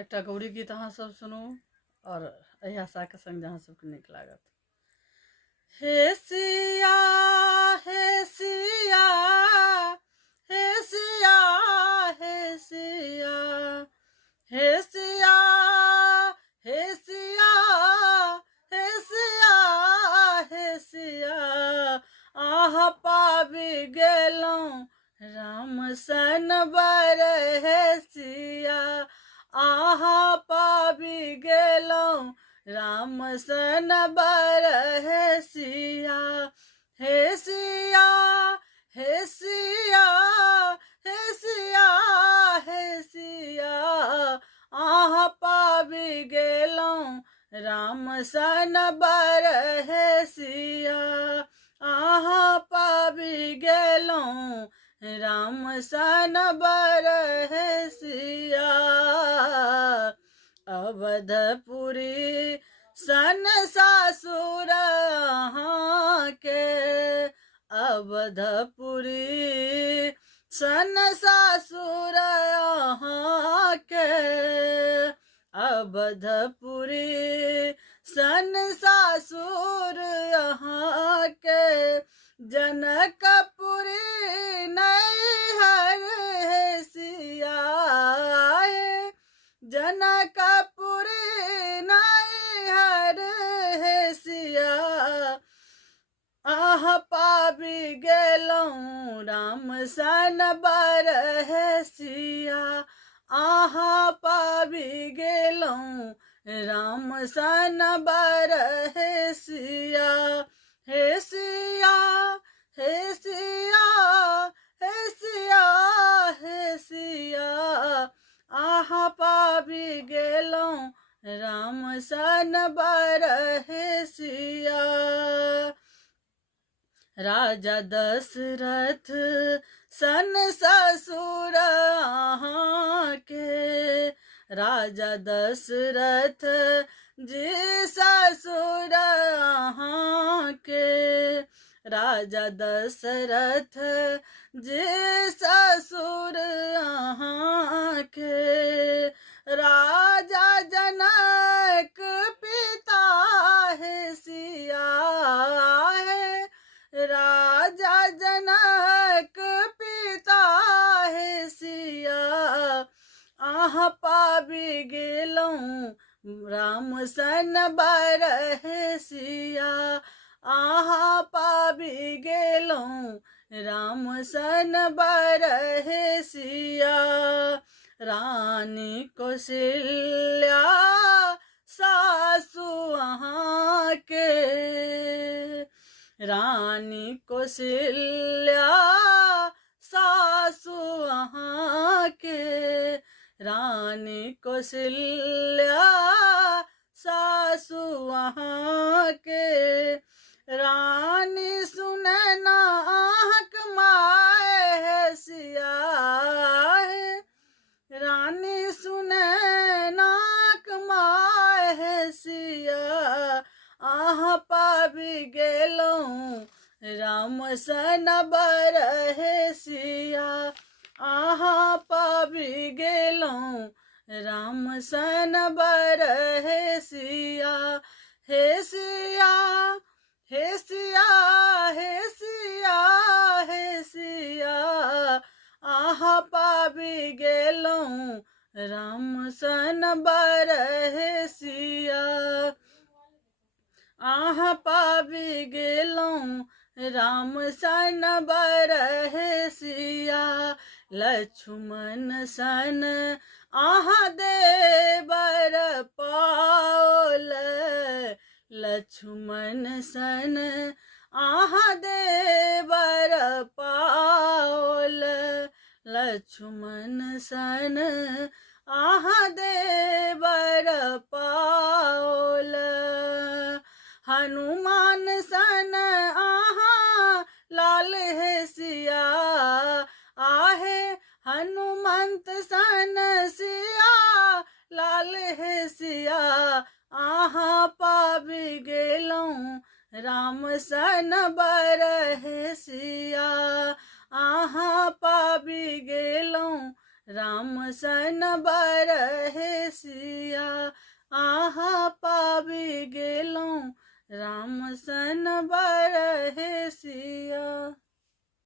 एक गौरी गीत अहाँ सब सुनू और एहि आशा के संग जहाँ सबके नीक लागत। हे सिया हे सिया हे सिया हे सिया हे सिया हे सिया हे सिया हे सिया आह पाबि गेलहुँ राम सन बर हे सिया आह पाबि गेलहुँ राम सन बर हे सिया हे सिया हे सिया हे सिया हे सिया आह पाबि गेलहुँ राम सन बर हे सिया आह पाबि गेलहुँ राम सन बर हे सिया अवधपुरी सन सासुर अहाँ के अवधपुरी सन सासुर अहाँ के अवधपुरी सन सासुर अहाँ के जनकपुरी नैहर हे सिया जनकपुरी नैहर हे सिया आह पाबि गेलहुँ राम सन बर हे सिया आह पाबि गेलहुँ राम सन बर हे सिया हे सिया हे सिया हे सिया हे सिया आह पाबि गेलहुँ राम सन बर हे सिया राजा दशरथ सन ससुर अहाँ के राजा दशरथ जी ससुर अहाँ के राजा दशरथ जी ससुर अहाँ के राजा जनक पिता हे सिया है राजा जनक पिता हे सिया आह पाबि गेलहुँ राम सन बर हे सिया आह पाबि गेलहुँ राम सन बर हे सिया रानी कौशल्या सासु अहाँ के रानी कौशल्या सासु अहाँ के रानी कौशल्या सासु अहाँ के रानी सुनैना अहाँक माय हे सिया रानी सुनैनाक माय हे सिया आह पाबि गेलहुँ राम सन बर हे सिया आह पाबि गेलहुँ राम सन बर हे सिया हे सिया हे सिया हे सिया हे सिया आह पाबि गेलहुँ राम सन बर हे सिया आह पाबि गेलहुँ राम सन बर हे सिया लक्ष्मण सन आह देवर पाओल लक्ष्मण सन आह देवर पाओल लक्ष्मण सन आह देवर पाओल हनुमान सन आहा लाल हे सिया आहे हनुमंत सन सिया लाल हे सिया आहा पाबि गेलहुँ राम सन बर हे सिया आहा पाबि गेलहुँ राम सन बर हे सिया। बरहे सिया।